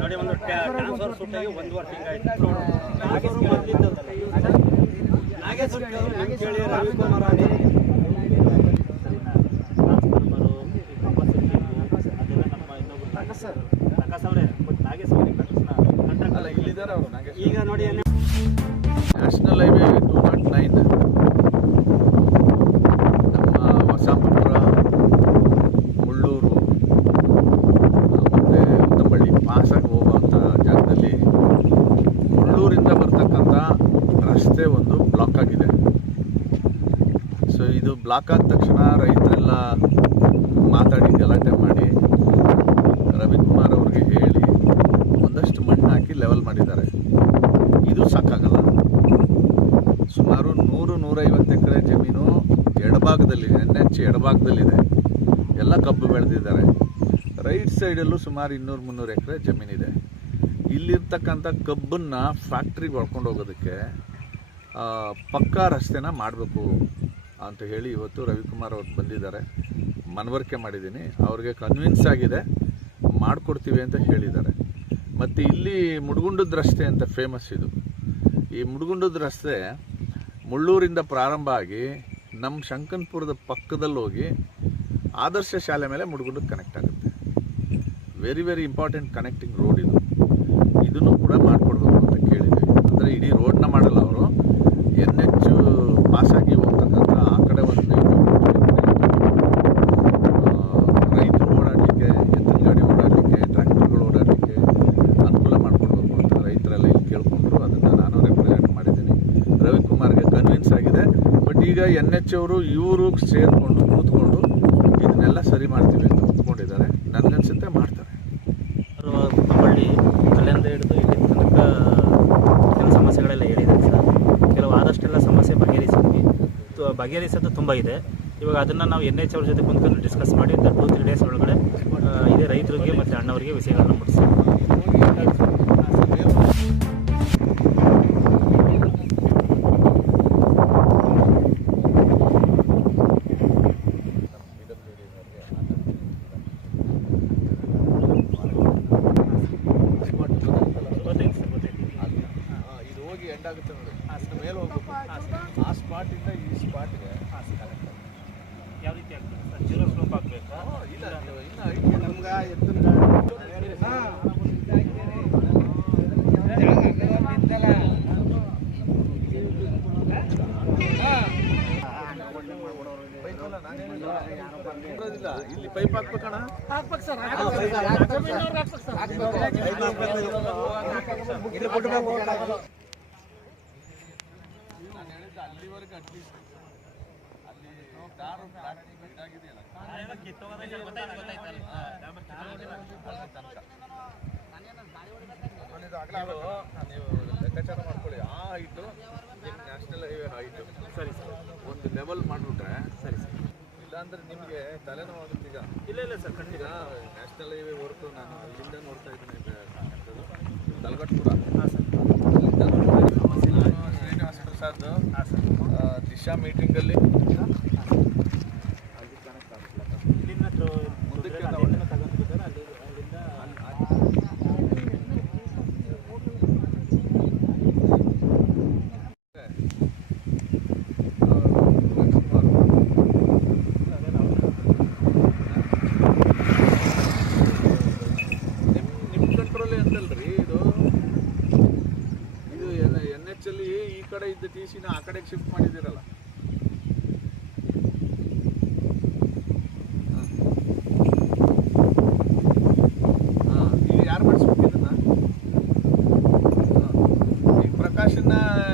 ನೋಡಿ ಒಂದು ಟ್ರಾನ್ಸ್ಫರ್ ಸುಟ್ಟಾಗಿ ಒಂದು ವರ್ಷ ಆಯ್ತು national highway two naught nine ನಮ್ಮ ಹೊಸಪುರ ಮುಳ್ಳೂರು ಮತ್ತು ಉತ್ತಂಬಳ್ಳಿ ಪಾಸಾಗಿ ಹೋಗುವಂಥ ಜಾಗದಲ್ಲಿ ಮುಳ್ಳೂರಿಂದ ಬರ್ತಕ್ಕಂಥ ರಸ್ತೆ ಒಂದು ಬ್ಲಾಕ್ ಆಗಿದೆ ಸೊ ಇದು ಬ್ಲಾಕ್ ಆದ ತಕ್ಷಣ ರೈತರೆಲ್ಲ ಮಾತಾಡಿ ಗಲಾಟೆ ಮಾಡಿ ರವಿಕುಮಾರ್ ಅವ್ರಿಗೆ ಹೇಳಿ ಒಂದಷ್ಟು ಮಣ್ಣು ಹಾಕಿ ಲೆವೆಲ್ ಮಾಡಿದ್ದಾರೆ. ಇದು ಸಾಕಾಗಲ್ಲ. ಸುಮಾರು ನೂರು ನೂರೈವತ್ತು ಎಕರೆ ಜಮೀನು ಎಡಭಾಗದಲ್ಲಿ ಎನ್ ಎಚ್ ಎಡಭಾಗದಲ್ಲಿದೆ. ಎಲ್ಲ ಕಬ್ಬು ಬೆಳೆದಿದ್ದಾರೆ. ರೈಟ್ ಸೈಡಲ್ಲೂ ಸುಮಾರು ಇನ್ನೂರು ಮುನ್ನೂರು ಎಕರೆ ಜಮೀನಿದೆ. ಇಲ್ಲಿರ್ತಕ್ಕಂಥ ಕಬ್ಬನ್ನು ಫ್ಯಾಕ್ಟ್ರಿಗೆ ಹೊಡ್ಕೊಂಡು ಹೋಗೋದಕ್ಕೆ ಪಕ್ಕಾ ರಸ್ತೆನ ಮಾಡಬೇಕು. ಅಂತ ಹೇಳಿ ಇವತ್ತು ರವಿಕುಮಾರ್ ಅವ್ರು ಬಂದಿದ್ದಾರೆ. ಮನವರಿಕೆ ಮಾಡಿದ್ದೀನಿ. ಅವ್ರಿಗೆ ಕನ್ವಿನ್ಸ್ ಆಗಿದೆ. ಮಾಡಿಕೊಡ್ತೀವಿ ಅಂತ ಹೇಳಿದ್ದಾರೆ. ಮತ್ತು ಇಲ್ಲಿ ಮುಡುಗುಂಡದ ರಸ್ತೆ ಅಂತ ಫೇಮಸ್ ಇದು. ಈ ಮುಡುಗುಂಡದ ರಸ್ತೆ ಮುಳ್ಳೂರಿಂದ ಪ್ರಾರಂಭ ಆಗಿ ನಮ್ಮ ಶಂಕನ್ಪುರದ ಪಕ್ಕದಲ್ಲಿ ಹೋಗಿ ಆದರ್ಶ ಶಾಲೆ ಮೇಲೆ ಮುಡುಗುಂಡಕ್ಕೆ ಕನೆಕ್ಟ್ ಆಗುತ್ತೆ. Very very important connecting road ಇದು. ಇದನ್ನು ಕೂಡ ಮಾಡಿಕೊಡ್ಬೇಕು ಅಂತ ಕೇಳಿದ್ವಿ. ಅಂದರೆ ಇಡೀ ರೋಡ್ನ ಮಾಡಲ್ಲ ಅವರು ಎನ್ ಎಚ್ ಪಾಸಾಗಿ ಹೋಗ್ತಕ್ಕಂಥ ಆ ಕಡೆ ಒಂದು ರೈತರು ಓಡಾಡಲಿಕ್ಕೆ ಎತ್ತಿನ ಗಾಡಿ ಓಡಾಡಲಿಕ್ಕೆ ಟ್ರ್ಯಾಕ್ಟರ್ಗಳು ಓಡಾಡಲಿಕ್ಕೆ ಅನುಕೂಲ ಮಾಡಿಕೊಡ್ಬೇಕು ಅಂತ ರೈತರೆಲ್ಲ ಇಲ್ಲಿ ಕೇಳ್ಕೊಂಡ್ರು ಅದನ್ನು ನಾನು ರೆಪ್ರೆಸೆಂಟ್ ಮಾಡಿದ್ದೀನಿ ರವಿಕುಮಾರ್ಗೆ ಕನ್ವಿನ್ಸ್ ಆಗಿದೆ ಬಟ್ ಈಗ ಎನ್ ಎಚ್ ಅವರು ಇವರು ಸೇರಿಕೊಂಡು ಕೂತ್ಕೊಂಡು ಇದನ್ನೆಲ್ಲ ಸರಿ ಮಾಡ್ತೀವಿ ಅಂತ ಒಪ್ಕೊಂಡಿದ್ದಾರೆ. ನನಗನ್ಸುತ್ತೆ ಮಾಡ್ತಾರೆ. ಹುಬ್ಬಳ್ಳಿ ಅಲ್ಲಿಂದ ಹಿಡಿದು ಇಲ್ಲಿ ತನಕ ಕೆಲವು ಸಮಸ್ಯೆಗಳೆಲ್ಲ ಹೇಳಿದ್ದಾರೆ ಸರ್. ಕೆಲವು ಆದಷ್ಟೆಲ್ಲ ಸಮಸ್ಯೆ ಬಗೆಹರಿಸಿದ್ವಿ. ಬಗೆಹರಿಸೋದು ತುಂಬ ಇದೆ. ಇವಾಗ ಅದನ್ನು ನಾವು ಎನ್ ಎಚ್ ಅವ್ರ ಜೊತೆ ಕುಂತ್ಕೊಂಡು ಡಿಸ್ಕಸ್ ಮಾಡಿ ಟೂ ತ್ರೀ ಡೇಸ್ ಒಳಗಡೆ ಇದೇ ರೈತರಿಗೆ ಮತ್ತು ಅಣ್ಣವರಿಗೆ ವಿಷಯಗಳನ್ನು ಮುಟ್ಟಿಸ್ತೀವಿ ಸ್ಪಾಟಿಂದ ಈ ಸ್ಪಾಟ್ಗೆ ಯಾವ ರೀತಿ ಆಗ್ತದೆ ಸರ್? Zero slope ಆಗಬೇಕಾ? ಇಲ್ಲ ನೀವು ಇನ್ನು ಐದು ನಮ್ಗೆ ಎತ್ತಿನ ಇಲ್ಲಿ. ಪೈಪ್ ಹಾಕ್ಬೇಕು ನಾನು ಹೇಳಿದ್ದು ಅಲ್ಲಿವರೆಗೆ ಅಟ್ಲೀಸ್ಟ್ ಅಲ್ಲಿ ದಾರು ಇದಾಗಿದೆಯಲ್ಲ ನೀವು ಲೆಕ್ಕಾಚಾರ ಮಾಡ್ಕೊಳ್ಳಿ ಆ ಹೈಟು ನ್ಯಾಷನಲ್ ಹೈವೇ ಹೈಟು ಸರಿ ಸರ್ ಒಂದು ಲೆವೆಲ್ ಮಾಡಿಬಿಟ್ರೆ ಸರಿ ಸರ್ ಇಲ್ಲಾಂದ್ರೆ ನಿಮಗೆ ತಲೆನೋವು ಆಗುತ್ತೆ ಈಗ ಇಲ್ಲ ಇಲ್ಲ ಸರ್ ಖಂಡಿತ ನ್ಯಾಷನಲ್ ಹೈವೇ ಹೊರತು ನಾನು ಇಲ್ಲಿಂದ ನೋಡ್ತಾ ಇದ್ದೀನಿ ತಲಗಟ್ಪುರ ಹಾಂ ಸರ್ ಅಲ್ಲಿಂದ ನಾನು ಶ್ರೀನಿವಾಸ ಪ್ರಸಾದ್ ಹಾಂ ಸರ್ ಆ, ದಿಶಾ ಮೀಟಿಂಗಲ್ಲಿ ಇಲ್ಲಿಂದ ತ್ರೋ- ಮುಂದಕ್ಕೆ ಅಲ್ಲಿಂದ ತಗೊಂಡೆ. ತಗೊಂಡ್ಬಿಟ್ಟಾರೆ ಅಲ್ಲಿ ಅಲ್ಲಿಂದ ನಿಮ್ಮ ನಿಮ್ಮ ಕಂಟ್ರೋಲೇ ಅಂತಲ್ರಿ ಇದು ಇದು ಎನ್ ಎಚ್ ಅಲ್ಲಿ. ಈ ಕಡೆ ಇದ್ದ ಟಿ ಸಿನ ಆ ಕಡೆಗೆ ಶಿಫ್ಟ್ ಮಾಡಿದ್ದೀರಲ್ಲ. Bye.